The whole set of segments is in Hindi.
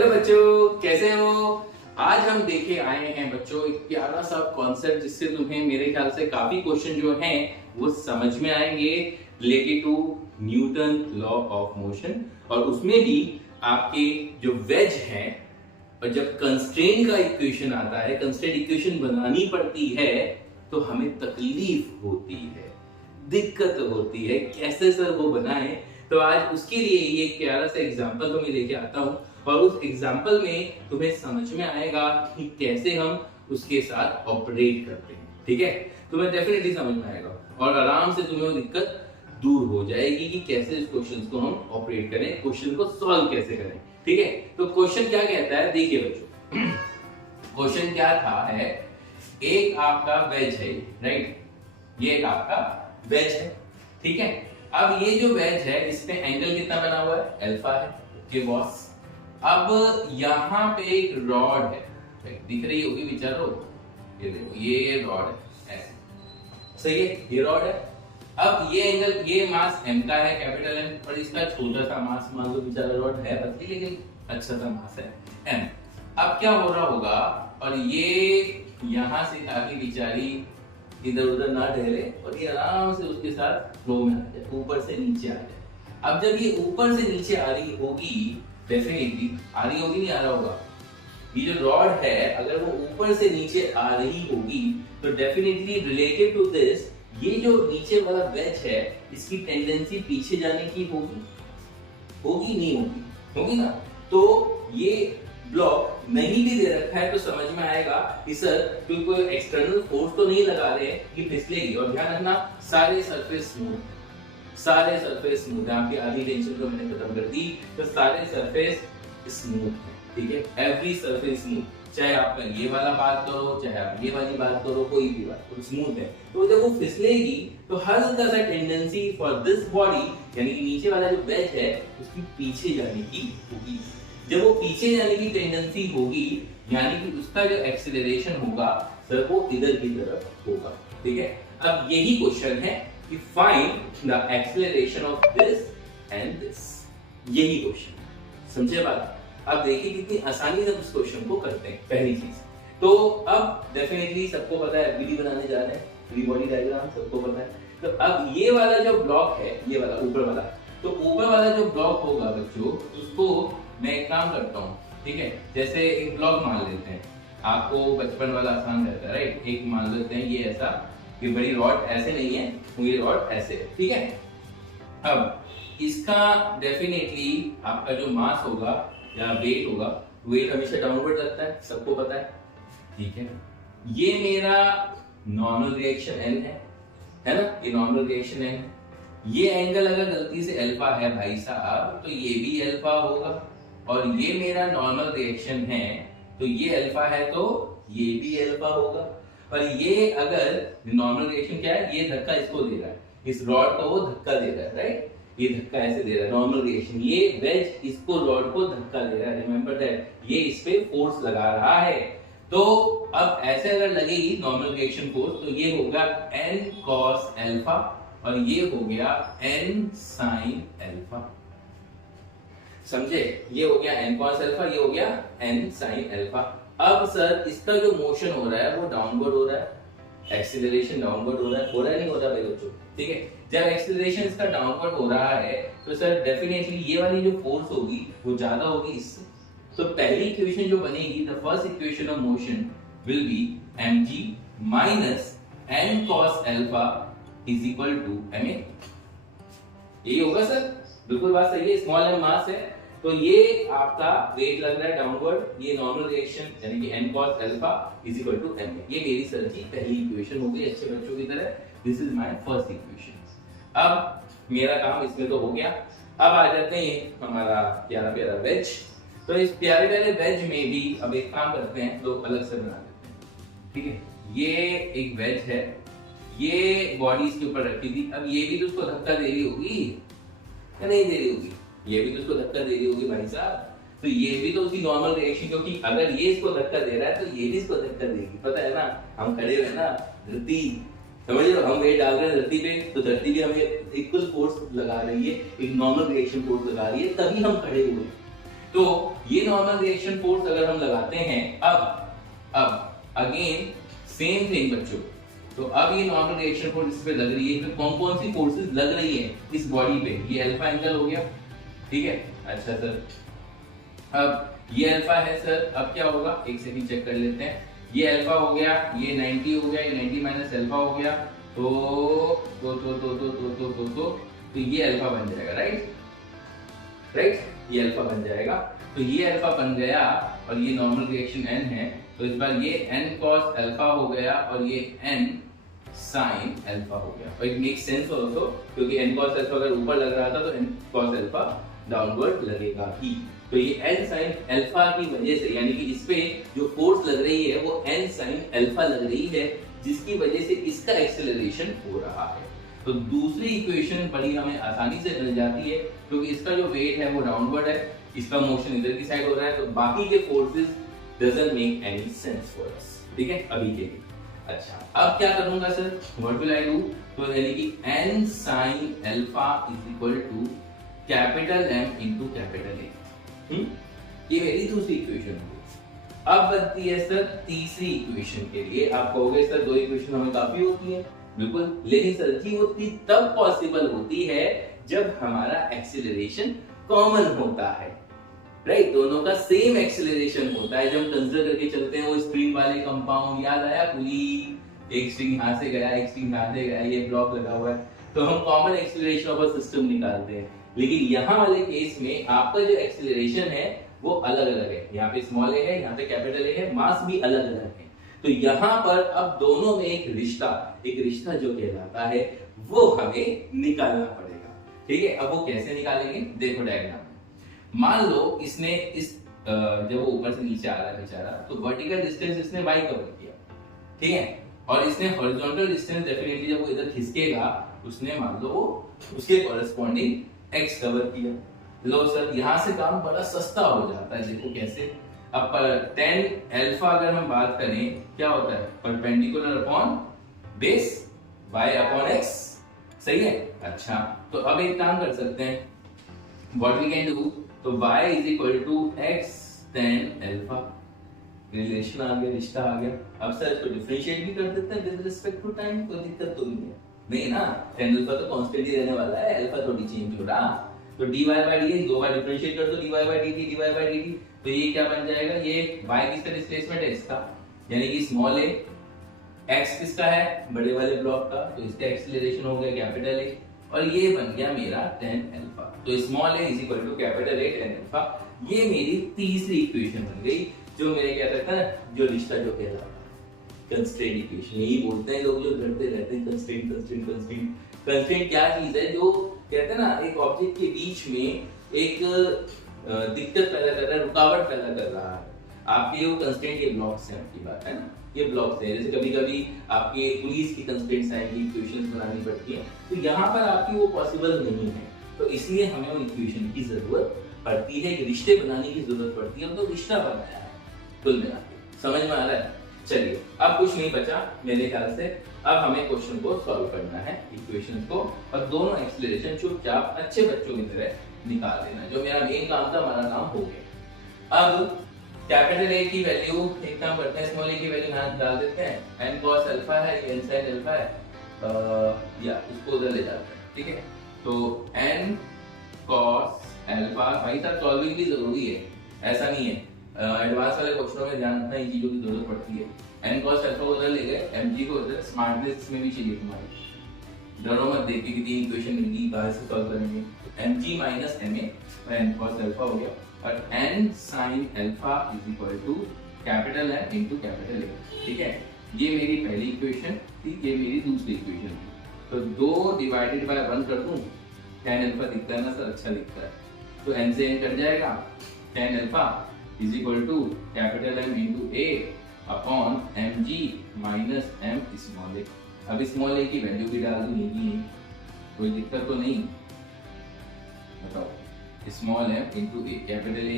हेलो बच्चों, कैसे हो? आज हम देखे आए हैं बच्चों एक प्यारा सा कॉन्सेप्ट जिससे तुम्हें मेरे ख्याल से काफी क्वेश्चन जो हैं वो समझ में आएंगे related to Newton law of motion. और उसमें भी आपके जो वेज हैं, और जब कंस्ट्रेंट का इक्वेशन आता है, कंस्ट्रेंट इक्वेशन बनानी पड़ती है तो हमें तकलीफ होती है, दिक्कत होती है, कैसे सर वो बनाएं। तो आज उसके लिए ये एक प्यारा सा एग्जांपल तो मैं लेके आता हूँ और उस एग्जांपल में तुम्हें समझ में आएगा कि कैसे हम उसके साथ ऑपरेट करते हैं। ठीक है, तुम्हें डेफिनेटली समझ में आएगा और आराम से तुम्हें वो दिक्कत दूर हो जाएगी कि कैसे इस क्वेश्चन को हम ऑपरेट करें, क्वेश्चन को सॉल्व कैसे करें। ठीक है, तो क्वेश्चन क्या कहता है, देखिए बच्चों क्वेश्चन क्या था है, एक आपका वेज है, राइट, ये एक आपका वेज है। ठीक है, अब ये जो वेज है इसमें एंगल कितना बना हुआ है, अल्फा है। ओके बॉस, अब यहाँ पे एक रॉड है, दिख रही होगी विचारो, ये देखो ये रॉड है, ऐसे सही है, ये रॉड है। अब ये एंगल, ये मास m का है, कैपिटल M, और इसका छोटा सा मास, मान लो बेचारा रॉड है पतली लेकिन अच्छा सा मास है m। अब क्या हो रहा होगा, और ये यहाँ से आगे बेचारी इधर उधर ना टहले और ये आराम से उसके साथ फ्लो में आ जाए, ऊपर से नीचे आ जाए। अब जब ये ऊपर से नीचे आ रही होगी, डेफिनेटली आ रही होगी, नहीं आ रहा होगा, ये जो रॉड है अगर वो ऊपर से नीचे आ रही होगी तो डेफिनेटली रिलेटेड टू दिस, ये जो नीचे वाला वेज है इसकी टेंडेंसी पीछे जाने की होगी, होगी नहीं होगी, होगी ना। तो ये ब्लॉक नहीं भी दे रखा है तो समझ में आएगा कि सर कोई एक्सटर्नल फोर्स तो नहीं लगा रहे हैं कि फिसलेगी। और ध्यान रखना सारे सरफेस स्मूथ, सारे सरफेस स्मूथ है, आपकी आधी टेंशन को मैंने खत्म कर दी, तो सारे सरफेस स्मूथ है। ठीक है, एवरी सरफेस स्मूथ, चाहे आपका ये वाला बात करो, चाहे आप ये वाली बात करो, कोई भी बात करो, स्मूथ है। तो जब वो फिसलेगी तो हल्का सा टेंडेंसी फॉर दिस बॉडी, यानी कि नीचे वाला जो वेज है उसकी पीछे जाने की होगी। जब वो पीछे जाने की टेंडेंसी होगी यानी कि उसका जो एक्सेलरेशन होगा सर वो इधर की तरफ होगा। ठीक है, अब यही क्वेश्चन है कि find the acceleration of this and this, यही क्वेश्चन, समझे बात। अब देखिए कितनी आसानी से उस क्वेश्चन को करते हैं। पहली चीज तो अब डेफिनेटली सबको पता है एफबीडी बनाने जा रहे हैं, फ्री बॉडी डायग्राम सबको पता है। तो अब ये वाला जो ब्लॉक है, ये वाला ऊपर वाला, तो ऊपर वाला जो ब्लॉक होगा बच्चों उसको मैं एक काम करता हूँ। ठीक है, जैसे एक ब्लॉक मान लेते हैं, आपको बचपन वाला आसान रहता है, राइट। एक मान लेते हैं ये ऐसा, ये बड़ी रॉड ऐसे नहीं है, ये रॉड ऐसे है। ठीक है, अब इसका डेफिनेटली आपका जो मास होगा या वेट होगा, वेट हमेशा डाउनवर्ड लगता है, सबको पता है। ठीक है, ये मेरा नॉर्मल रिएक्शन n है ना, ये नॉर्मल रिएक्शन n। ये एंगल अगर गलती से अल्फा है भाई साहब तो ये भी अल्फा होगा, और ये मेरा नॉर्मल रिएक्शन है तो ये अल्फा है तो ये भी अल्फा होगा। और ये अगर नॉर्मल रिएक्शन क्या है, ये धक्का इसको दे रहा है, इस रॉड को वो धक्का दे रहा है, राइट, ये धक्का ऐसे दे रहा है नॉर्मल रिएक्शन, ये वेज इसको रॉड को धक्का दे रहा है, रिमेंबर दैट, ये इस पे फोर्स लगा रहा है। तो अब ऐसे अगर लगेगी नॉर्मल रिएक्शन फोर्स तो ये होगा n cos अल्फा और ये हो गया n sin अल्फा, समझे, ये हो गया n cos अल्फा, ये हो गया n sin अल्फा। अब सर इसका जो मोशन हो रहा है वो डाउनवर्ड हो रहा है, एक्सीलरेशन डाउनवर्ड हो रहा है नहीं हो रहा भाई बच्चों। ठीक है, जब एक्सीलरेशन इसका डाउनवर्ड हो रहा है तो सर डेफिनेटली ये वाली जो फोर्स होगी वो ज्यादा होगी इससे। तो पहली इक्वेशन जो बनेगी, the first equation of motion will be mg minus n cos alpha is equal to ma। यही होगा सर, बिल्कुल बात सही है, स्मॉल m मास है तो ये आपका वेट लग रहा है डाउनवर्ड, ये नॉर्मल रिएक्शन यानी कि n cos alpha is equal to ma। ये मेरी सर की पहली इक्वेशन हो गई अच्छे बच्चों की तरह, this is my first equation. अब मेरा काम इसमें तो हो गया, अब आ जाते हैं हमारा प्यारा प्यारा वेज। तो इस प्यारे प्यारे वेज में भी अब एक काम करते हैं, लोग अलग से बना देते हैं। ठीक है, ये एक वेज है, ये बॉडी इसके ऊपर रखी थी, अब ये भी तो उसको धक्का दे रही होगी या नहीं दे रही होगी, ये भी तो उसको धक्का दे रही होगी भाई साहब, तो ये भी तो उसकी नॉर्मल रिएक्शन, क्योंकि अगर ये इसको धक्का दे रहा है तो ये भी इसको धक्का देगी, पता है ना, हम खड़े हुए ना धरती, समझ लो, हम वेट डाल रहे हैं धरती पे तो धरती भी हमें इक्वल फोर्स लगा रही है, एक नॉर्मल रिएक्शन फोर्स लगा रही है, तभी हम खड़े हुए। तो ये नॉर्मल रिएक्शन फोर्स अगर हम लगाते हैं, अब अगेन सेम थिंग बच्चों, तो अब ये नॉर्मल रिएक्शन फोर्स इस पे लग रही है, तो कौन कौन सी फोर्सेस लग रही है इस बॉडी पे, ये अल्फा एंगल हो गया, ठीक है। अच्छा सर, अब ये अल्फा है सर, अब क्या होगा, एक सेकंड चेक कर लेते हैं, ये अल्फा हो गया, ये 90 हो गया, ये 90 माइनस अल्फा हो गया, तो ये अल्फा बन जाएगा, राइट, ये अल्फा बन जाएगा। तो ये अल्फा बन गया और ये नॉर्मल रिएक्शन n है, तो इस बार ये n cos अल्फा हो गया और ये n sin अल्फा हो गया। और इट मेक्स सेंस आल्सो, क्योंकि n cos अल्फा अगर ऊपर लग रहा था तो n cos अल्फा डाउनवर्ड लगेगा ही। तो ये n sin अल्फा की वजह से, यानी कि इस पे जो फोर्स लग रही है वो n sin अल्फा लग रही है, जिसकी वजह से इसका एक्सेलरेशन हो रहा है। तो दूसरी इक्वेशन बड़ी हमें आसानी से मिल जाती है, क्योंकि इसका जो वेट है वो डाउनवर्ड है, इसका मोशन इधर की साइड हो रहा है, तो बाकी के forces doesn't make any sense for us, ठीक है अभी के लिए। अच्छा, अब क्या करूंगा sir, what will I do, तो यानी कि n sin alpha is equal to capital M into capital A। ये मेरी दूसरी इक्वेशन होगी। अब बनती है सर तीसरी इक्वेशन के लिए। आप कहोगे सर दो इक्वेशन हमें काफी होती है, बिल्कुल, लेकिन सर जी होती तब पॉसिबल होती है जब हमारा एक्सीलरेशन कॉमन होता है, राइट, दोनों का सेम एक्सीलरेशन होता है। जब कंसीडर करके चलते हैं वो स्प्रिंग वाले कंपाउंड, याद आया, पूरी एक स्ट्रिंग यहां से गया, एक स्ट्रिंग यहां से गया, ये ब्लॉक लगा हुआ है, तो हम common acceleration of a system निकालते हैं। लेकिन यहाँ वाले केस में आपका जो एक्सीलरेशन है वो अलग अलग है, यहाँ पे स्मॉल a है, यहाँ पे कैपिटल A है, मास भी अलग अलग है। तो यहाँ पर अब दोनों में एक रिश्ता जो कहलाता है वो हमें निकालना पड़ेगा, ठीक है। अब वो कैसे निकालेंगे, देखो डायग्राम में, मान लो इसने इस जब वो ऊपर से नीचे आ रहा है बेचारा, तो वर्टिकल डिस्टेंस इसने y कवर किया, ठीक है, और इसने हॉरिजॉन्टल डिस्टेंस डेफिनेटली जब वो इधर खिसकेगा उसने मान लो उसके कॉरेस्पॉन्डिंग x कवर किया। लो सर, यहां से काम बड़ा सस्ता हो जाता है, देखो कैसे। अब tan अल्फा अगर हम बात करें क्या होता है, perpendicular upon base y upon x, सही है। अच्छा, तो अब एक काम कर सकते हैं, व्हाट वी कैन डू, तो y is equal to x tan alpha, relation आ गया, रिश्ता आ गया। अब सर इसको डिफरेंशिएट भी कर देते हैं विद रिस्पेक्ट टू टाइम, कोई दिक्कत तो नहीं है ना, tan अल्फा तो कांस्टेंट ही रहने वाला है, अल्फा थोड़ी चेंज हो रहा। तो dy by dx दो बार डिफरेंशिएट कर दो, dy by dt, तो ये क्या बन जाएगा, ये y किसका डिस्प्लेसमेंट है, इसका, यानी कि स्मॉल a, x किसका है, बड़े वाले ब्लॉक का, तो इसका एक्सीलरेशन हो गया कैपिटल A, और ये बन गया मेरा tan अल्फा। तो small a is equal to capital A tan alpha. ये मेरी तीसरी इक्वेशन बन गई, जो मेरे क्या कहता है, जो रिश्ता जो कहलाता है कंस्ट्रेंट इक्वेशन। यही बोलते हैं लोग जो करते रहते हैं, कंस्ट्रेंट क्या चीज है, जो कहते हैं ना एक ऑब्जेक्ट के बीच में एक दिक्कत पैदा कर रहा है, रुकावट पैदा कर रहा है। आपके वो कंस्ट्रेंट, ये ब्लॉक्स हैं, आपकी बात है ना, ये ब्लॉक्स हैं। जैसे कभी कभी आपके पुलिस की कंस्ट्रेंट्स आएंगी, इक्वेशंस बनानी पड़ती हैं, तो यहाँ पर आपकी वो पॉसिबल नहीं है, तो इसलिए हमें वो इक्वेशन की जरूरत पड़ती है, रिश्ते बनाने की जरूरत पड़ती है, तो रिश्ता बनाया है कुल मिला के। समझ में आ रहा है। चलिए, अब कुछ नहीं बचा मेरे ख्याल से, अब हमें क्वेश्चन को सॉल्व करना है, इक्वेशंस को, और दोनों एक्सीलरेशन चुपचाप अच्छे बच्चों की तरह निकाल देना। जो मेरा मेन काम था, हमारा काम हो गया। अब कैपिटल A की वैल्यू, एक काम करते हैं, स्मॉल a की वैल्यू यहां डाल देते हैं, n cos अल्फा है, ये n sin अल्फा है, या इसको उधर ले जाते हैं, ठीक है। तो n cos अल्फा, भाई साहब सॉल्विंग भी जरूरी है, ऐसा नहीं है, एडवांस वाले क्वेश्चनों में ध्यान रखना, इन चीजों की जरूरत पड़ती है। n cos अल्फा को उधर ले गए, mg को उधर, स्मार्टनेस में भी चाहिए तुम्हारी, डरो मत देख के कितनी इक्वेशन मिली, बाहर से सॉल्व करेंगे। mg माइनस ma और n cos अल्फा हो गया, और n sin alpha is equal to capital M into capital A, ठीक है। ये मेरी पहली इक्वेशन थी, ये मेरी दूसरी इक्वेशन थी। तो 2 डिवाइडेड बाय 1 कर दूं, tan अल्फा दिखता है ना सर, अच्छा दिखता है, तो n से n कट जाएगा, tan alpha is equal to capital M into A upon mg minus m small a। अब स्मॉल a की वैल्यू भी डाल दूं, यही है, कोई दिक्कत तो नहीं, बताओ, small m into a, capital A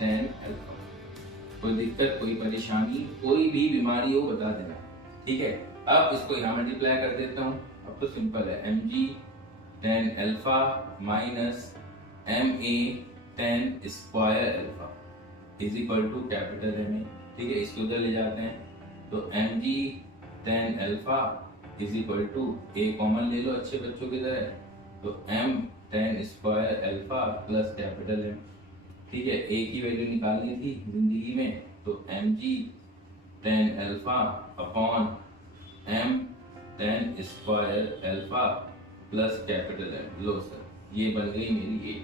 tan alpha. कोई दिक्कत, कोई परेशानी, कोई भी बीमारी हो बता देना, ठीक है। अब इसको यहाँ मल्टीप्लाई कर देता हूँ, अब तो सिंपल है, mg tan alpha minus ma tan square alpha is equal to capital M A. ठीक है, इसको उधर ले जाते हैं तो M ji tan alpha is equal to A common ले लो अच्छे बच्चों की तरह, तो M tan square alpha plus capital M. ठीक है, ए की वैल्यू निकालनी थी जिंदगी में, तो एम जी tan alpha upon M tan square alpha plus capital M. लो सर, ये बन गई मेरी ए।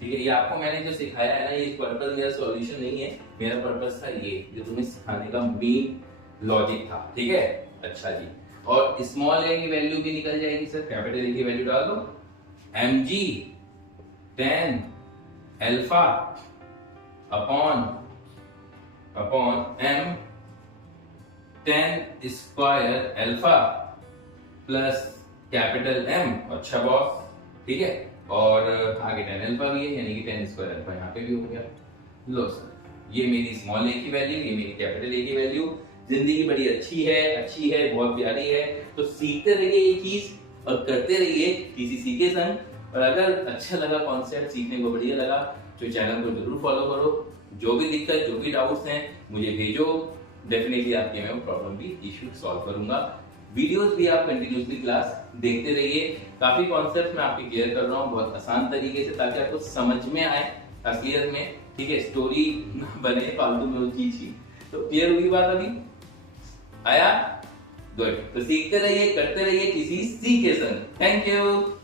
ठीक है, ये आपको मैंने जो सिखाया है ना, ये पर्पस मेरा सॉल्यूशन नहीं है, मेरा पर्पस था ये जो तुम्हें सिखाने का मेन लॉजिक था। ठीक है, अच्छा जी, और स्मॉल ए की वैल्यू भी निकल जाएगी सर, कैपिटल ए की वैल्यू डाल दो, एम जी tan alpha upon M tan square alpha plus capital M. अच्छा बॉस, ठीक है, और आगे टेन अल्फा भी है, यानी कि टेन स्क्वायर अल्फा यहाँ पे भी हो गया। लो सर, ये मेरी स्मॉल ए की वैल्यू, ये मेरी कैपिटल ए की वैल्यू। जिंदगी बड़ी अच्छी है, बहुत प्यारी है, तो सीखते रहिए ये चीज और करते रहिए किसी के संग। और अगर अच्छा लगा कॉन्सेप्ट, सीखने को बढ़िया लगा, तो चैनल को जरूर फॉलो करो। जो भी दिक्कत, जो भी डाउट्स हैं मुझे भेजो, डेफिनेटली आपके मैं प्रॉब्लम भी इश्यू सॉल्व करूंगा। वीडियोस भी आप कंटिन्यूसली क्लास देखते रहिए, काफी कॉन्सेप्ट मैं आपके क्लियर कर रहा हूँ बहुत आसान तरीके से, ताकि आपको समझ में आए असलियत में। ठीक है, स्टोरी बने फालतू में उस चीज की। तो क्लियर हुई बात अभी? आया? गुड। तो सीखते रहिए, करते रहिए किसी के संग। Thank you.